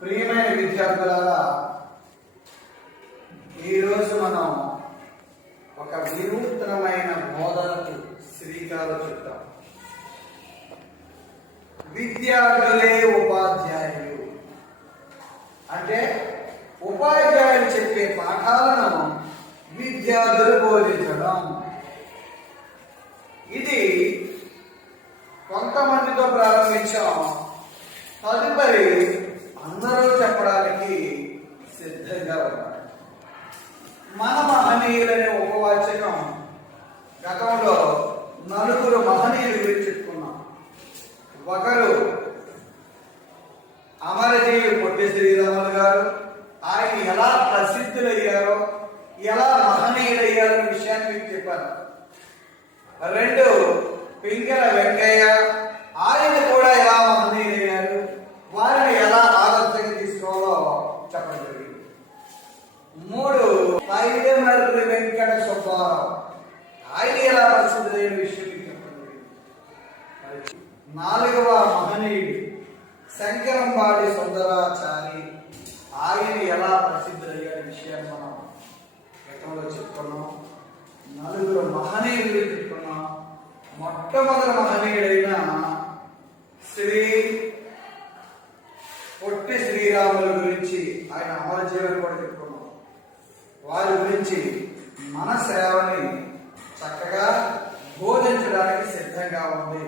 ప్రియమైన విద్యార్థులారా, ఈరోజు మనం ఒక వినూత్నమైన బోధనకు శ్రీకారం చుట్టాం. విద్యార్థులే ఉపాధ్యాయులు. అంటే ఉపాధ్యాయులు చెప్పే పాఠాలను విద్యార్థులు బోధించడం. ఇది కొంతమందితో ప్రారంభించాం. తదుపరి అందరూ చెప్పడానికి సిద్ధంగా ఉన్నారు. మన మహనీయులనే ఉపవాచకం గతంలో నలుగురు మహనీయులు గురించి చెప్పుకున్నాం. ఒకరు అమరజీవి పొట్టి శ్రీరాములు గారు. ఆయన ఎలా ప్రసిద్ధులయ్యారో, ఎలా మహనీయులయ్యారో విషయాన్ని మీకు చెప్పారు. రెండు, పింగళ వెంకయ్య. ఆయన కూడా ఎలా మహనీయులయ్యారు, వారిని ఎలా ఆదర్శంగా తీసుకోవాలో చెప్పడం జరిగింది. మూడు, పైడమర్రి వెంకట సుబ్బారావు. ఆయన ఎలా ప్రసిద్ధులైన విషయం మీకు చెప్పడం జరిగింది. నాలుగవ మహనీయుడు శంకరంబాడి సుందరాచారి. ఆయన ఎలా ప్రసిద్ధులయ్యారు విషయాన్ని మనం గతంలో చెప్పుకున్నాం. నలుగురు మహనీయులు చెప్పుకున్నాం. మొట్టమొదటి మహనీయుడైన శ్రీ పొట్టి శ్రీరాముల గురించి, ఆయన అమరజీవులు కూడా చెప్పుకున్నాం. వారి గురించి మన సేవని చక్కగా బోధించడానికి సిద్ధంగా ఉంది.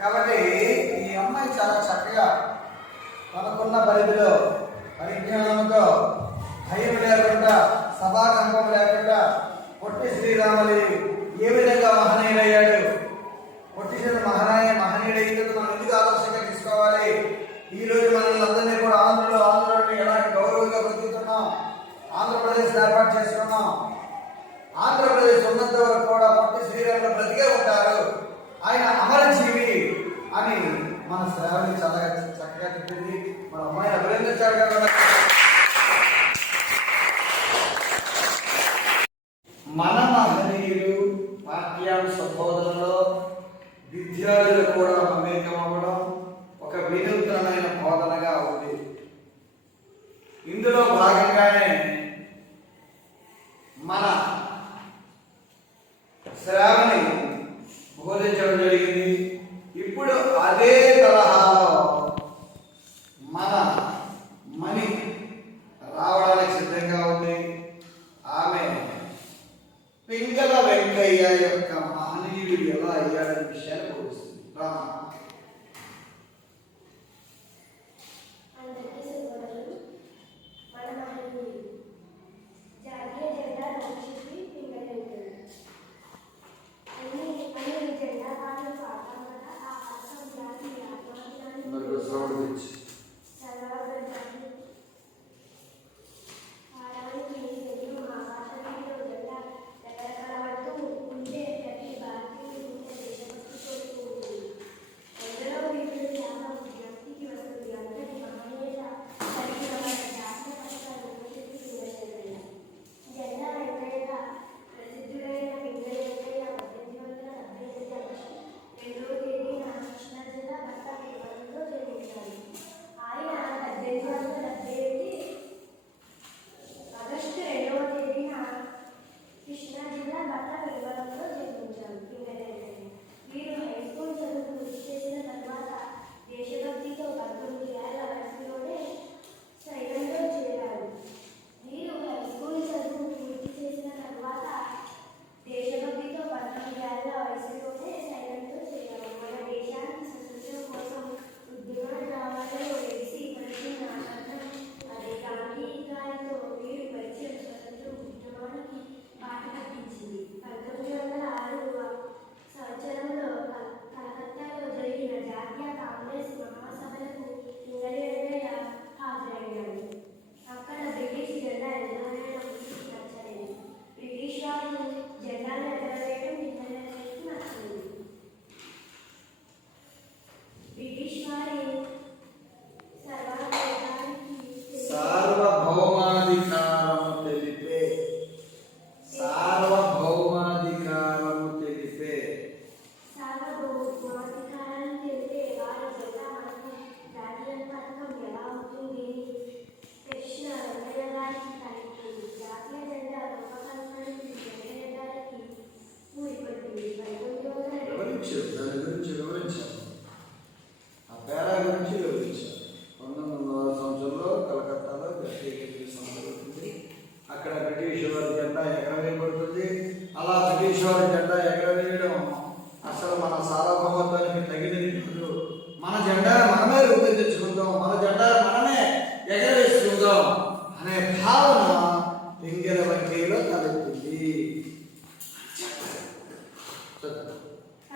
కాబట్టి ఈ అమ్మాయి చాలా చక్కగా మనకున్న పరిధిలో పరిజ్ఞానంతో భయం లేకుండా సభాకంపం లేకుండా పొట్టి శ్రీరాములు ఏ విధంగా మహనీయుడయ్యాడు, పొట్టి శ్రీరాములు మహనీయుడయ్యేందుకు మనం ఎందుకు ఆదర్శంగా తీసుకోవాలి? ఈ రోజు మనల్ని అందరినీ కూడా ఆంధ్రులని ఎలాంటి గౌరవంగా బ్రతుకుతున్నాం, ఆంధ్రప్రదేశ్ ఏర్పాటు చేసుకున్నాం. ఆంధ్రప్రదేశ్ ఉన్నంత వరకు కూడా పొట్టి శ్రీరాములు బ్రతికే ఉంటారు, ఆయన అమరజీవి అని మన శ్రావణి చాలా చక్కగా చెప్పింది. మన అమ్మాయి అభినందించారు కదా. మన మహనీయులు పాఠ్యాంశ బోధనలో విద్యార్థులు కూడా మమేకం అవ్వడం ఒక వినూత్నమైన బోధనగా ఉంది. ఇందులో భాగంగానే మన శ్రావణి బోధించడం జరిగింది. ఇప్పుడు అదే తరహాలో మన మణి రావడానికి సిద్ధంగా ఉంది. ఆమె పింగళ వెంకయ్య యొక్క మహనీయుడు ఎలా అయ్యాడనే విషయాన్ని బోధిస్తుంది. మన జెండా మనమే రూపొందించుకుందాం, మన జెండా మనమే ఎగరవేసుకుందాం అనే భావన పింగళ వెంకయ్యలో కలుగుతుంది.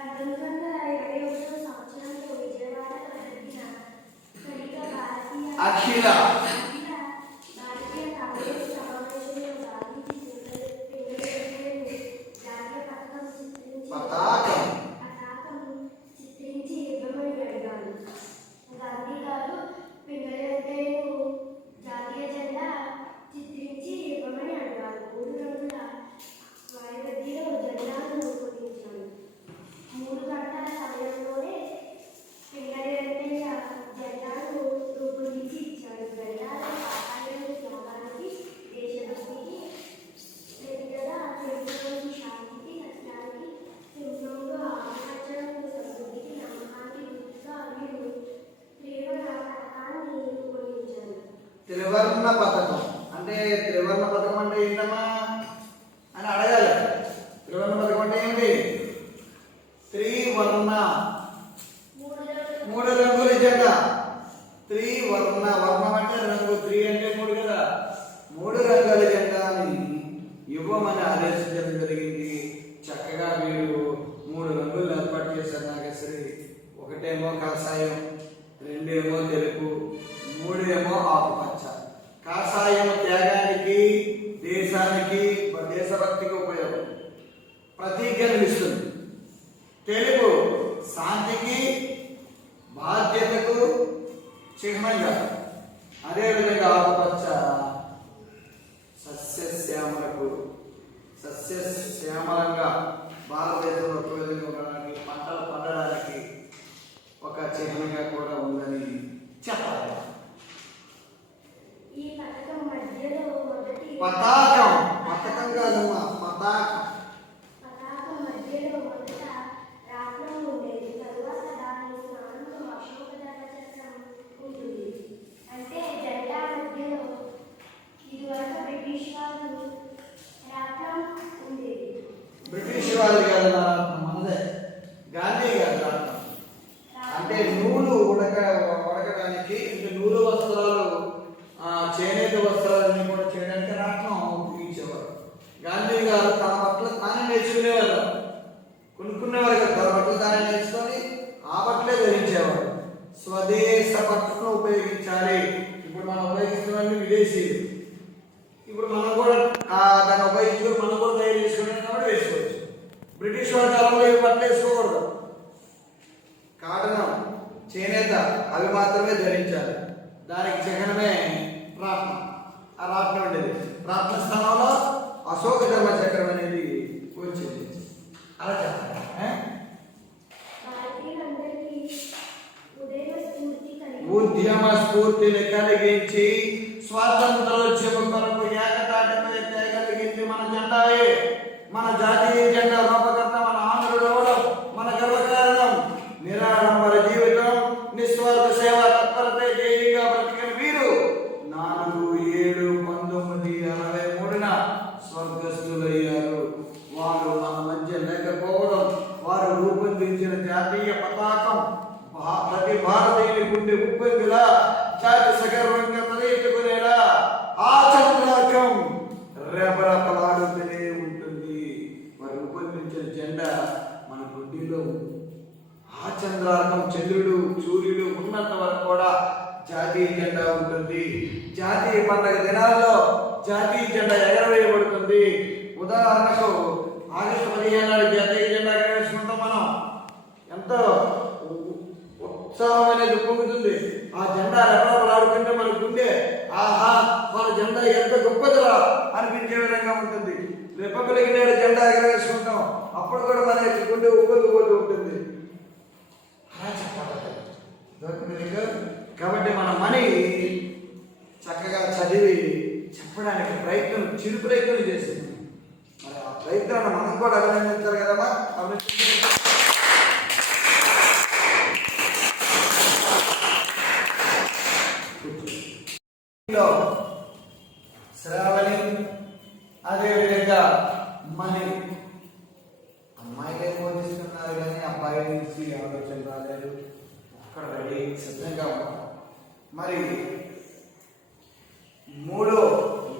1921 సంవత్సరంలో విజయవాడలో జరిగిన అఖిల భారతీయ కాంగ్రెస్ సమావేశంలో గాంధీజీ పింగళ వెంకయ్యను జాతీయ పతాకం చిత్రించి ఇవ్వమని అడిగారు. గాంధీ గారు పింగళ వెంకయ్యను జాతీయ జెండా చిత్రించి ఇవ్వమని అడిగారు. 3 రంగుల వాయువ్యలో జెండాను రూపొందించారు. 3 గంటల సమయంలోనే పింగళ వెంకయ్య జెండాను రూపొందించి ఇచ్చాడు. జెండాలో కాపాడే త్యాగానికి, దేశభక్తికి, ప్రతిగత తెలుగులోని శాంతికి, సత్యానికి, సింహంలో ఆలోచనకు, సమృద్ధికి, నమ్మకానికి గుర్తుగా వీరు త్రివర్ణ పథకాన్ని రూపొందించారు. త్రివర్ణ పథకం అంటే త్రివర్ణ పథకం అంటే ఏంటమ్మా అని అడగాలి. త్రివర్ణ పథకం అంటే ఏంటి? త్రివర్ణ 3 రంగుల జెండా. త్రివర్ణ వర్ణం అంటే రంగు, 3 అంటే 3 కదా. 3 రంగుల జెండాని ఇవ్వమని ఆదేశించడం జరిగింది. చక్కగా వీళ్ళు 3 రంగులు ఏర్పాటు చేశారు నాగేశ్వరి. ఒకటేమో కాషాయం, 2 ఏమో తెలుపు, 3 ఏమో ఆకుపచ్చ. కాషాయం త్యాగానికి, దేశానికి, దేశభక్తికి ఉపయోగం ప్రతీకను ఇస్తుంది. తెలుపు శాంతికి, బాధ్యతకు చిహ్నంగా, అదేవిధంగా ఆకుపచ్చ సస్యశ్యామలంగా భారతదేశంలో ఒక విధంగా ఉండడానికి, పంటలు పండడానికి ఒక చిహ్నంగా కూడా ఉందని చెప్పాలి. ఈ పథకం మధ్యలో మొదటి పతాకం, పథకం కాదమ్మా, పతాకం. పతాకం మధ్యలో మొదట రాట్నం ఉండేది. తరువాత దాని స్థానంలో అశోక చక్రం ఉంటుంది. అంటే జెండా మధ్యలో ఇదివరకు బ్రిటిష్ వాళ్ళు రాట్నం ఉండేది. బ్రిటిష్ వాళ్ళు కాదు రాట్నం, మనదే. గాంధీ గారు రాట్నం అంటే నూలు ఉడకడానికి, అంటే నూలు వస్త్రాలు, చేనేత వస్త్రాలన్నీ కూడా చేయడానికి రాట్నం ఉపయోగించేవారు. గాంధీ గారు తన బట్టలు తానే నేర్చుకునేవారు, కొనుక్కునేవారు కదా. తన బట్టలు తానే నేర్చుకొని ఆ బట్టలే ధరించేవారు. స్వదేశ బట్టలను ఉపయోగించాలి. ఇప్పుడు మనం ఉపయోగిస్తున్నవి విదేశీయులు. ఇప్పుడు మనం కూడా దాన్ని ఉపయోగించుకొని మనం కూడా తయారు చేసుకునే కాబట్టి వేసుకోవచ్చు. బ్రిటిష్ వారి కాలంలో ఈ బట్టలు వేసుకోకూడదు. కాటనం, చేనేత అవి మాత్రమే ధరించాలి. దానికి చిహ్నమే రాట్నం. ఆ రాట్నం ఉండేది. రాట్న స్థానంలో అశోక ధర్మ చక్రం అనేది వచ్చింది. అలా చెప్పాలి. భారతీయులందరికీ ఉద్యమ స్ఫూర్తిని కలిగించి స్వాతంత్రోద్యమ కొరకు ఏకతాటిపై తేగలిగింది మన జెండాయే. మన జాతీయ జెండా రూపకర్త మన ఆంధ్రుడు అవడం మన గర్వకారణం. నిరాడంబర జీవితం, నిస్వార్థ సేవ తత్పరత జయంగా బ్రతికిన వీరు 4/7/1963న స్వర్గస్థులయ్యారు. వారు మన మధ్య లేకపోవడం, వారు రూపొందించిన జాతీయ పతాకం ప్రతి భారతీయుని గుండె ఉప్పొంగిలా, జాతి సగర్వంగా తలెత్తుకునేలా ఆ చంద్రాకం రెపరెపలాడుతూనే ఉంటుంది. వారు రూపొందించిన జెండా మన గుండెలో ఉంది. ఆ చంద్రాకం చంద్రుడు, సూర్యుడు ఉన్నంత వరకు కూడా జాతీయ జెండా ఉంటుంది. జాతీయ పండుగ దినాల్లో జాతీయ జెండా ఎగరవేయబడుతుంది. ఉదాహరణకు ఆగస్టు 15 నాడు జాతీయ జెండా ఎగరవేసుకుంటాం. మనం ఎంతో ఉత్సాహం అనేది పొందుతుంది. ఆ జెండా రెపరెపలాడుతుంటే మన గుండె ఆహా మన జెండా ఎంత గొప్పదిరా అనిపించే విధంగా ఉంటుంది. రిపబ్లిక్ డే జెండా ఎగరవేసుకుంటాం. అప్పుడు కూడా మన గుండె ఉప్పొంగిపోతూ ఉంటుంది. అలా చెప్పాలి. కాబట్టి మన మనీ చక్కగా చదివి చెప్పడానికి చిరు ప్రయత్నం చేస్తుంది. మరి ఆ ప్రయత్నాన్ని మనం కూడా అభినందించాలి కదమ్మా. శ్రావణి, అదేవిధంగా మనీ. అమ్మాయిలే బోధిస్తున్నారు కానీ అబ్బాయి నుంచి ఆలోచన రాలేదు. అక్కడ రెడీ సిద్ధంగా ఉన్నాం. మరి 3వ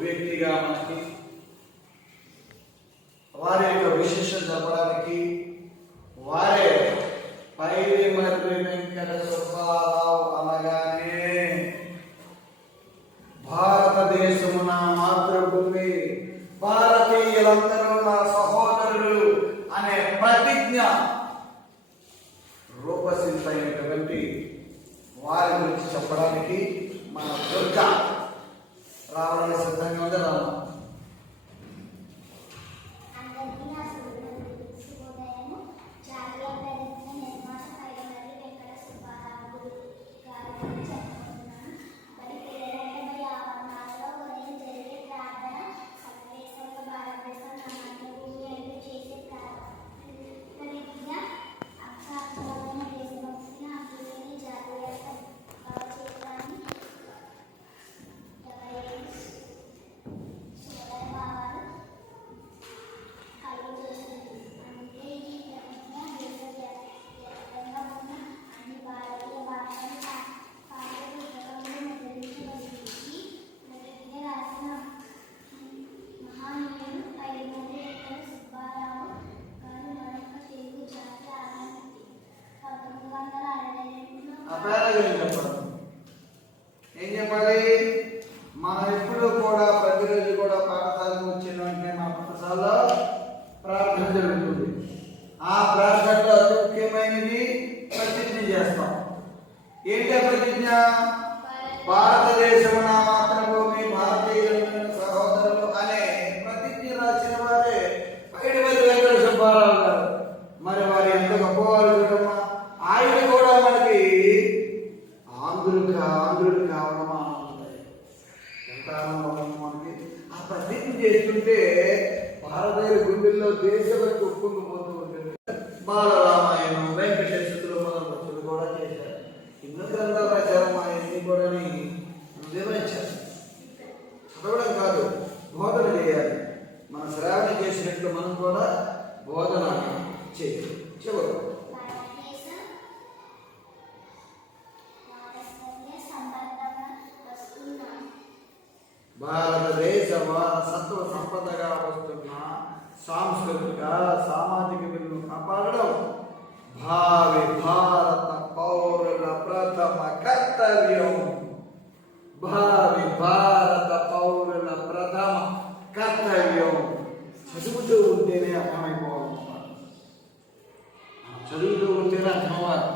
వ్యక్తిగా మనకి వారి యొక్క విశేషం చెప్పడానికి వారే పైడిమర్రి వెంకట సుబ్బారావు అనగానే భారతదేశము నా మాతృభూమి, భారతీయులందరూ నా సహోదరులు అనే ప్రతిజ్ఞ రూపశిల్పైనటువంటి వారి గురించి చెప్పడానికి మన దుర్గా రావడానికి సిద్ధంగా ఉంది. రావడం ప్రతిజ్ఞ భారతదేశము నా మాతృభూమి, భారతీయులైన సహోదరులు అనే ప్రతిజ్ఞ రాసిన వారే పైడిమల్లి వెంకట సుబ్బారావు గారు. మరి వారు ఎంత గొప్పవారు చూడమ్మా. ఆయన కూడా మనకి ఆంధ్రుడు కావడమా, ఎంత ఆనందం మనకి. ఆ ప్రతిజ్ఞ చేస్తుంటే భారతీయుల గుండెల్లో దేశభక్తి ఉప్పొంగిపోతూ ఉంటుంది. బాలరామాయణం, వెంకటేశ్వరులు మొదలు కూడా చేశారు. ఎన్నో గ్రంథాలు రాశారు. మా ఎన్ని కూడా వివరించారు. చదవడం కాదు, బోధన చేయాలి. మన శ్రావణ చేసినట్లు మనం కూడా బోధన చేయాలి. చివరు భారతదేశ వారసత్వ సంపదగా వస్తున్న సాంస్కృతిక సామాజిక విలువను కాపాడడం భావి భారత పౌరుల ప్రథమ కర్తవ్యం. భావి భారత పౌరుల ప్రథమ కర్తవ్యం. చదువుతూ ఉంటేనే అర్థమైపోవాలి. చదువుతూ ఉంటేనే అర్థమవ్వాలి.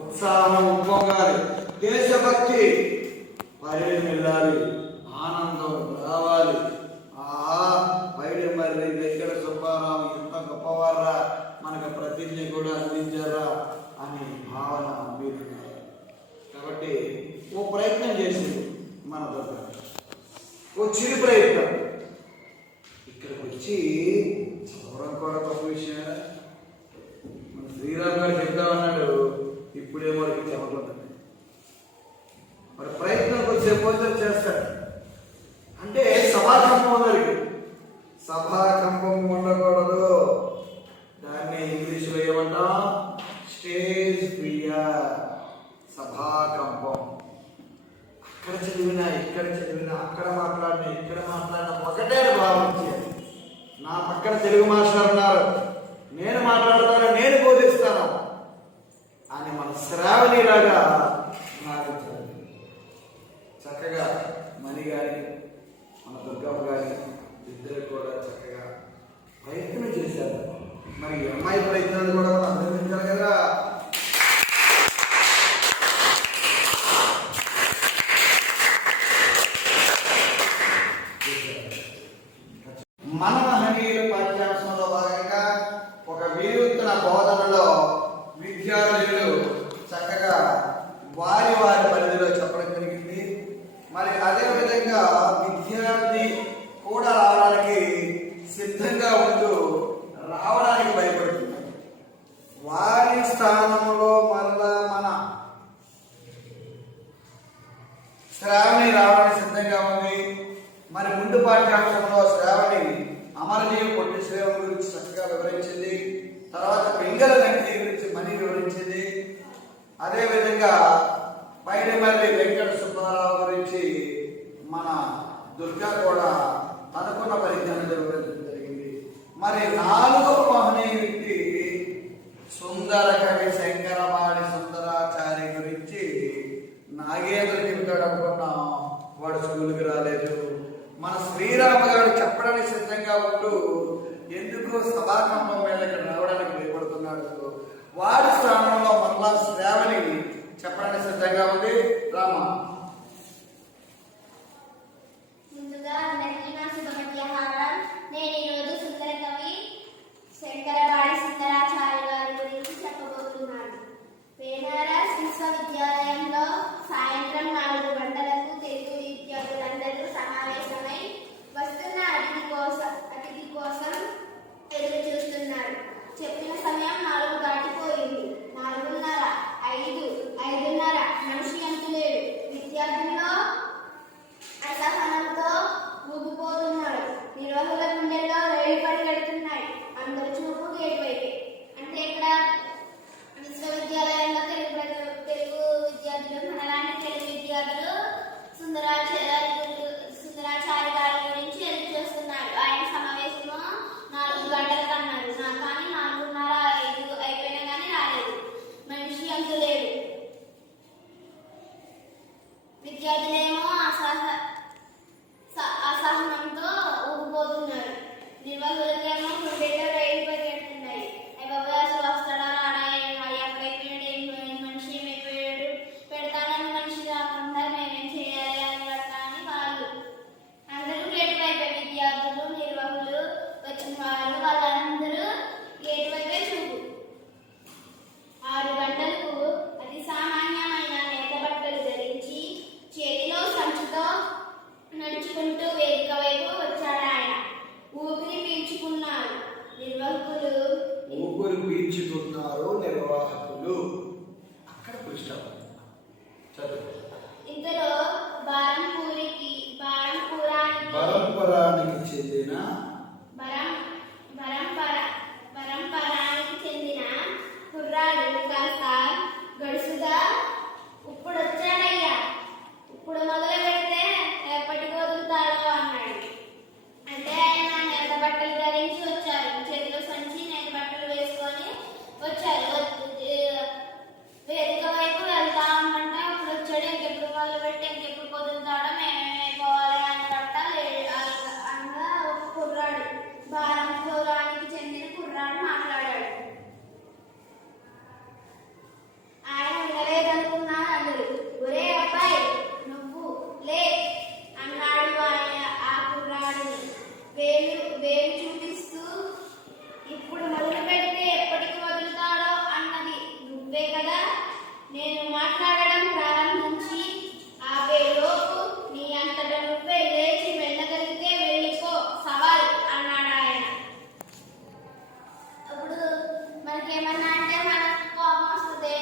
ఉత్సాహం ఉప్పొంగాలి, దేశభక్తి పరిమిల్లాలి, ఆనందం రావాలి. పైడిమల్లి వెంకట సుబ్బారావు ఎంత గొప్పవారా, మనకు ప్రతిజ్ఞ కూడా అందించారా అనే భావన మీరు. కాబట్టి ఓ ప్రయత్నం చేసింది మన దగ్గర, ఓ చిరు ప్రయత్నం. ఇక్కడికి వచ్చి చదవడం కూడా గొప్ప విషయం. మన శ్రీరామ్ గారు చెప్తామన్నాడు, ఇప్పుడే మనకి చదవకుండా మరి ప్రయత్నం కొంచెం పోతే చేస్తాడు. అంటే సభాకంపం ఉన్నది. సభాకంపం ఉండకూడదు. దాన్ని ఇంగ్లీష్లో ఏమంటాం? Stage fear. సభాకంపం. అక్కడ చదివినా, ఇక్కడ చదివినా, అక్కడ మాట్లాడినా, ఇక్కడ మాట్లాడినా ఒకటే భావించాలి. నా పక్కన తెలుగు మాస్టర్ ఉన్నారు, నేను మాట్లాడతాను, నేను బోధిస్తాను అని మన శ్రావణిలాగా భావించాలి. చక్కగా మణి గారి, మన దుర్గమ్మ గారి ఇద్దరు కూడా చక్కగా ప్రయత్నం చేశారు. మరి అమ్మాయి ప్రయత్నాలు కూడా మనం అభినందించాలి కదా. మన మహనీయుల పాఠ్యాంశంలో భాగంగా ఒక వినూత్న బోధనలో విద్యార్థులు చక్కగా వారి వారి పరిధిలో చెప్పడం జరిగింది. మరి అదేవిధంగా విద్యార్థి కూడా రావడానికి సిద్ధంగా ఉంటూ రావడానికి భయపడుతున్నారు. వారి స్థానంలో మరలా మన శ్రావణి రావడానికి సిద్ధంగా ఉంది. మరి ముందు పాఠ్యాంశంలో శ్రావణి అమరజీవి పొట్టి శ్రీరామ్ గురించి చక్కగా వివరించింది. తర్వాత పింగళ వెంకటి గురించి మనీ వివరించింది. అదేవిధంగా పైడిమల్లి వెంకట సుబ్బారావు గురించి మన దుర్గా కూడా తనకున్న పరిజ్ఞానం వివరించడం జరిగింది. మరి నాలుగవ మహనీయ వ్యక్తి సుందర కవి శంకరవాడి సుందరాచారి గురించి నాగేంద్ర చెబుతాడు అనుకున్నాం. వాడు స్కూల్కి రాలేదు. మన శ్రీరామ గారు చెప్పడానికి సిద్ధంగా ఉంటూ ఎందుకు సభాకంపం మీద ఇక్కడ రావడానికి భయపడుతున్నాడు. వాడి స్థానంలో మరలా శ్రావణి చెప్పడానికి సిద్ధంగా ఉంది. రామ. ముందుగా అందరికీ నా శుభ మధ్యాహ్నం. నేను ఈరోజు సుందర కవి శంకరవాడి సుందరాచార్య గారి గురించి చెప్పబోతున్నాను. బెనారస్ విశ్వవిద్యాలయంలో సాయంత్రం 4 గంటలకు తెలుగు విద్యార్థులందరూ సమావేశమై వస్తున్న అతిథి కోసం ఎదురు చూస్తున్నారు. చెప్పిన సమయం 4 దాటిపోయింది. 4:30, 5, 5:30 మనిషి అంతులేడు. పరంపరానికి చెందిన పరంపరానికి చెందిన కుర్రాడు కాస్త గడుసుగా ఇప్పుడు వచ్చాడయ్యా, ఇప్పుడు మొదలు పెడితే ఎప్పటికి వదులుతాడో అన్నాడు. అంటే ఆయన నేత బట్టలు ధరించి వచ్చారు, చేతిలో సంచి నేత బట్టలు వేసుకొని వచ్చారు. వేదిక వైపు వెళ్తా ఉంటే అప్పుడు వచ్చాడు. ఇంకెప్పుడు మొదలు పెట్టి ఇంకెప్పుడు వదులుతాడో మేమేమైపోవాలి అన్నట్ట అన్న ఒక కుర్రాడు, భారతపురానికి చెందిన కుర్రాడు మాట్లాడాడు. ఆయన ఉండలేదనుకున్నాను అందరు. ఒరే అబ్బాయి నువ్వు లే అన్నాడు ఆయన ఆ కుర్రాడిని వేలు చూపిస్తూ. ఇప్పుడు మొదలు పెడితే ఎప్పటికి వదులుతాడో అన్నది నువ్వే కదా. నేను మాట్లాడడం ప్రారంభించి ఆపేలోపు నీ అంతట నువ్వే లేచి వెళ్ళగలిగితే వెళ్ళిపో, సవాల్ అన్నాడు ఆయన. అప్పుడు మనకేమన్నా అంటే మనకు కోపం వస్తుంది.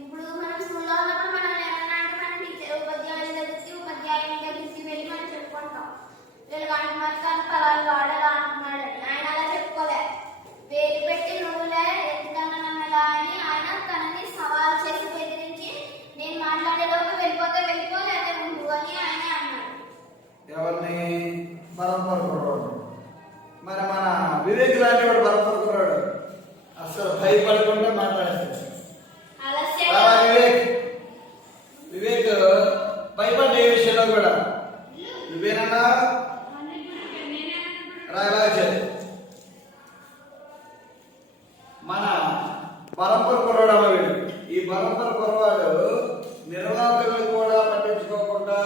ఇప్పుడు మనం స్కూల్లో ఉన్నప్పుడు మనం ఏమన్నా అంటే మన టీచర్ ఉపాధ్యాయుల దగ్గరికి వెళ్ళి మనం చెప్పుకుంటాం, వీళ్ళు అంటున్నారు కానీ పలాలు వాడేలా అంటున్నాడని. ఆయన అలా చెప్పుకోలే, వేలు పెట్టి నువ్వులే ఎందుకన్నా నన్ను ఎలా అని ఆయన తనని సవాల్ చేసి బెదిరించి నేను మాట్లాడేలోపు వెళ్ళిపోతే వెళ్ళిపో లేదా ఉండు అని ఆయన అన్నాడు. ఎవరిని? పరంపర కుర్రాడు. మరి మన వివేక్ లాంటి వాడు పరంపర కుర్రాడు, అసలు భయపడకుండా మాట్లాడేస్తాడు. వివేక్ భయపడ్డ ఏ విషయంలో కూడా నువ్వేనన్నా రాయలాచారు. మన పరంపర కుర్రాడు వీడు. ఈ పరంపర కుర్రాడు నిర్వాహకులు కూడా పట్టించుకోకుండా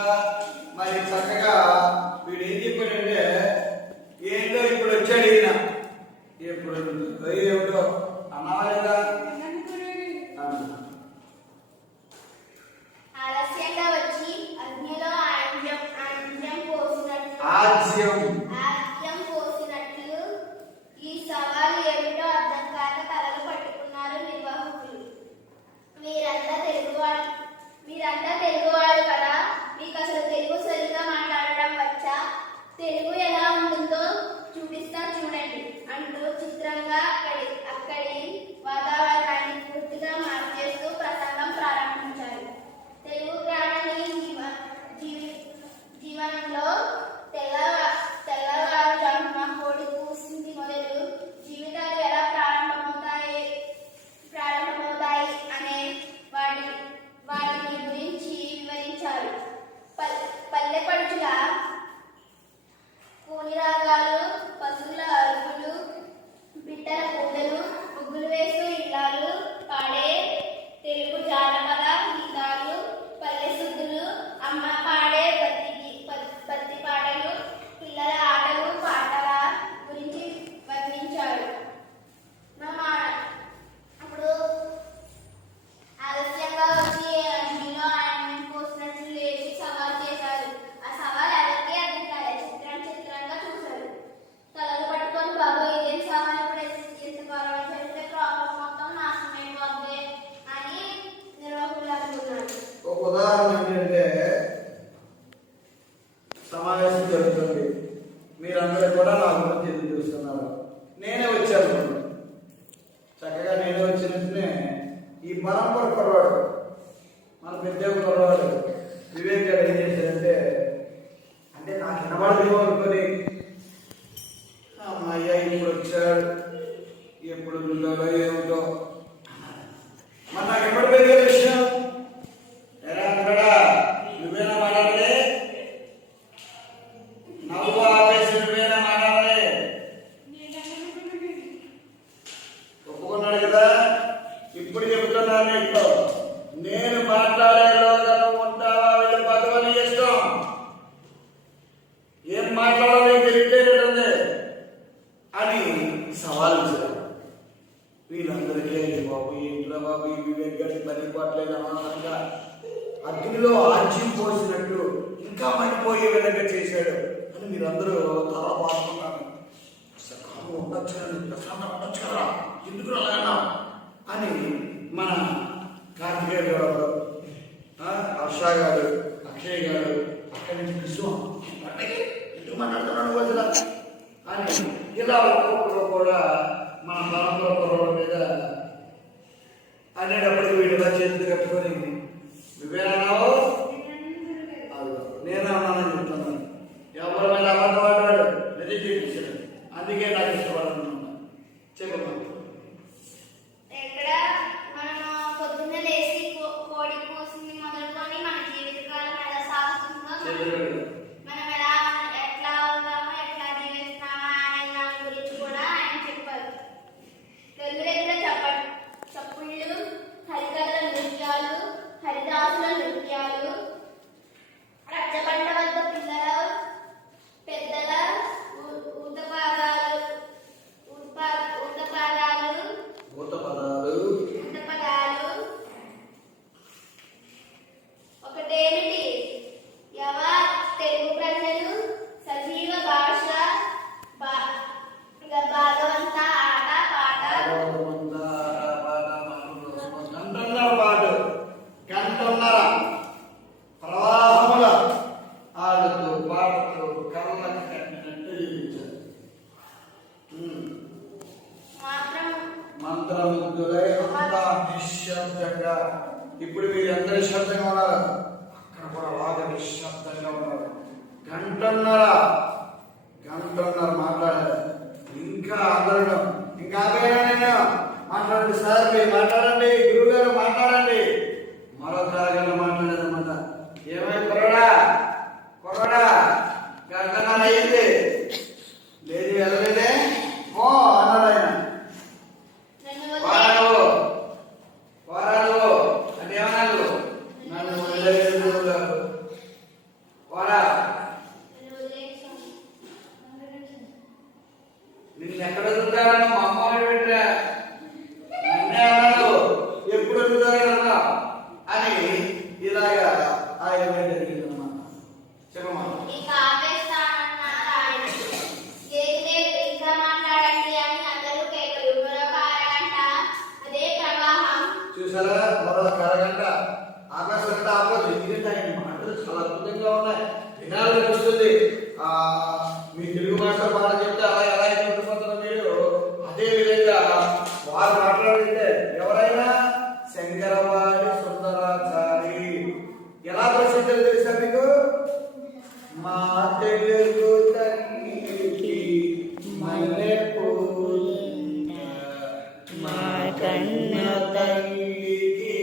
మరి చక్కగా వీడు ఏం చెప్పాడంటే, ఏంటో ఇప్పుడు వచ్చాడు ఈయన, ఇప్పుడు ఏమిటో అనాలేదా ఆలస్యంగా వచ్చి అగ్నిలో ఆజ్యం పోసినట్లు ఈ సవాలు ఏమిటో అర్థం కాక తలలు పట్టుకున్నారు నిర్వాహకులు. మీరంతా తెలుగువాళ్ళు కదా, మీకు అసలు తెలుగు సరిగా మాట్లాడడం వచ్చా? తెలుగు ఎలా ఉంటుందో చూపిస్తా చూడండి అంటూ చిత్రంగా అక్కడి వాతావరణాన్ని పూర్తిగా మార్చేస్తూ ప్రసంగం ప్రారంభించారు. తెలుగు ప్రాణి జీవనంలో తెల్లవారుజామున కోడి కూసింది మొదలు జీవితాలు ఎలా ప్రారంభమవుతాయి అనే వాటిని గురించి వివరించారు. పల్లెపడుచుల కూని రాగాలు, పశువుల అరుపులు, బిడ్డల పూజలు, ముగ్గులు వేస్తూ ఇల్లాలు పాడే తెలుగు జానపద గీతాలు, పల్లె సుద్దులు, అమ్మ పాడే భక్తి పాటలు, పిల్లల ఆటలు పాటల గురించి వర్ణించాడు. అప్పుడు ఆలస్యంగా వచ్చి అగ్నిలో ఆయన పోసినట్లు లేచి సవాల్ చేశారు. ఆ సవాల్ ఎవరికి అర్థం కాలేదు. చిత్రంగా చూశారు. తలలు పట్టుకొని బాబు ఇదేం సవాల్, ఇప్పుడు ఎంతకాలం చేస్తే ప్రాబ్లం మొత్తం నాశనమైపోద్ది అని నిర్వాహకులు అనుకున్నారు. ఒక ఉదాహరణ ఏంటంటే, సమావేశం జరుగుతుంది, మీరందరూ కూడా నా గురించి ఎదురు చూస్తున్నారు. నేనే వచ్చాను. చక్కగా నేనే వచ్చినట్టునే ఈ పరంపర కుర్రాడు, మన పెద్ద కుర్రాడు వివేక్ గారు ఏం చేశారంటే, అంటే నాకు వినబడదేమో అనుకొని అమ్మయ్య ఇప్పుడు వచ్చాడు, ఎప్పుడు ఉండాలో ఏమిటో. మరి నాకు ఎప్పుడు పెరిగే విషయం ఎలా అంటాడా, నువ్వేనా మాట్లాడలే, నవ్వు ఆపేసి నువ్వేనా మాట్లాడలే, ఒప్పుకున్నాడు కదా. ఇప్పుడు చెబుతున్నాను నీకు, నేను మాట్లాడేలోగా నువ్వు ఉంటావా వెళ్ళిపోతావని ఇష్టం. ఏం మాట్లాడాలో తెలియటేటండి అని సవాల్ ఇచ్చారు. వీళ్ళందరికీ బాబు ఏంట్రా బాబు ఈ వివేక్ గారి పని పట్లేదు అనాలంగా అగ్నిలో ఆజ్యం పోసినట్టు ఇంకా మండిపోయే విధంగా చేశాడు అని మీరందరూ తల బాగుతున్నారు. ఉండొచ్చు ప్రశాంతం ఉండొచ్చు కదా, ఎందుకు అలాగన్నా అని మన కార్తికేయ గారు, హర్ష గారు, అక్షయ్ గారు అక్కడి నుంచి కృష్ణ ఎందుకు మాట్లాడుతున్నాను వదిలా అని ఇలా ఒక్కొక్కరు కూడా మన పరంపర పొరల మీద అనేటప్పటికి వీటిలా చేతులు కట్టుకొని నువ్వేనన్నావు నేనన్నానని చెప్తున్నాను. ఎవరి మీద అబద్ధం ఆడాడు నిజం చూపించాడు. అందుకే నాకు ఇష్టపడుతున్నాను. చెప్పమ్మా. ఇక్కడ మనం పొద్దున్న లేచి కోడి కూసింది మొదలుకొని మన జీవితకాలం ఎలా సాగుతుందో మనం ఎలా ఎట్లా ఉంటామో ఎట్లా జీవిస్తామా అనే దాని గురించి కూడా ఆయన చెప్పారు. గంగురెద్దుల చప్పుళ్ళు, హరికథల నృత్యాలు, హరిదాసుల నృత్యాలు, రచ్చబండ వద్ద పిల్లల పెద్దల ఊతపదాలు ఒకటేమిటి తెలుగు ప్రజలు సజీవ భాష భాగవంత ఆట పాట గంటన్నర ప్రవాహముల ఆడుతూ పాడుతూ కళ్ళకి కట్టినట్టు జీవించారు. మంత్రముగ్ధులై అంతా నిశ్శబ్దంగా. ఇప్పుడు వీరందరూ నిశ్శబ్దంగా ఉన్నారు, అక్కడ కూడా బాగా నిశ్శబ్దంగా ఉన్నారు. గంటన్నర మాట్లాడారు. ఇంకా అందరూ ఇంకా నేను మాట్లాడండి సార్, మీరు మాట్లాడండి, గురువు గారు మాట్లాడండి. మరొక గంట మాట్లాడేదన్నమాట. ఏమై కొరడా గంటన్నర అయింది, లేదు వెళ్ళలేదే ఓ అన్నాడు ఆయన. వారాలు అంటే ఏమన్నాడు? నన్ను వదిలేదు వారా, నిన్ను ఎక్కడ వదులుతారని మా అమ్మ పెట్టా నిన్నే అన్నాడు. ఎప్పుడు వదులుతారన్నా అని ఇలాగా ఆయన జరిగిందన్నమాట. చెప్పమ్మా. చూసారా, మరొక అరగంట ఆకాశం గంట ఆపదు. ఎందుకంటే ఆయన మాటలు చాలా అద్భుతంగా ఉన్నాయి, వినాలని వస్తుంది. మీ తెలుగు భాష పాట చెప్తే అలా ఎలా అయితే ఉండిపోతారో మీరు అదే విధంగా వారు మాట్లాడితే ఎవరైనా శంకరవారి సుందరాచారి ఎలా ప్రసిద్ధులు తెలుసా మీకు? మా తెలుగు తల్లికి మల్లెపూలు, మా కన్న తల్లికి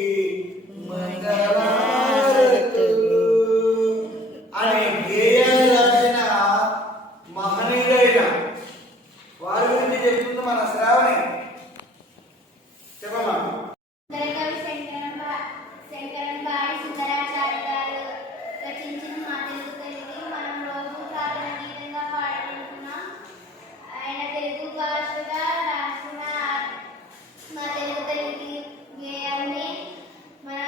మంగళారతులు అనే గేయాలు రాసిన మహనీయుడైన వారి గురించి చెప్తుంది మన శ్రావణి. చెప్పమ్మా. శంకరన్ బాడి సుందరాచార్య గారు రచించిన మా తెలుగు తల్లికి మనం రోజు ప్రార్థన గీతంగా పాడుకుంటున్నాం. ఆయన తెలుగు భాషగా రాసిన మా తెలుగు తల్లికి గేయాన్ని మన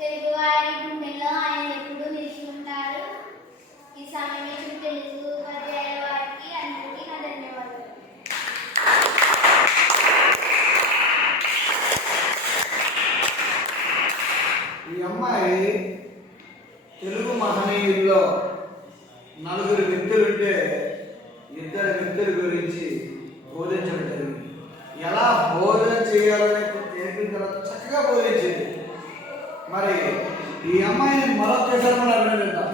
తెలుగు వారి గుండెల్లో ఆయన ఎప్పుడూ నిలిచి ఉంటారు. ఈ సమయం ఇచ్చిన తెలుగు ఉపాధ్యాయుల వారికి అందరికీ నా ధన్యవాదాలు. ఈ అమ్మాయి తెలుగు మహనీయుల్లో నలుగురు వ్యక్తులుంటే ఇద్దరు వ్యక్తుల గురించి బోధించడం జరిగింది. ఎలా బోధన చేయాలనే తెలిపిన తర్వాత చక్కగా బోధించింది. మరి ఈ అమ్మాయిని మరొకసారి మనం అభినందిద్దాం.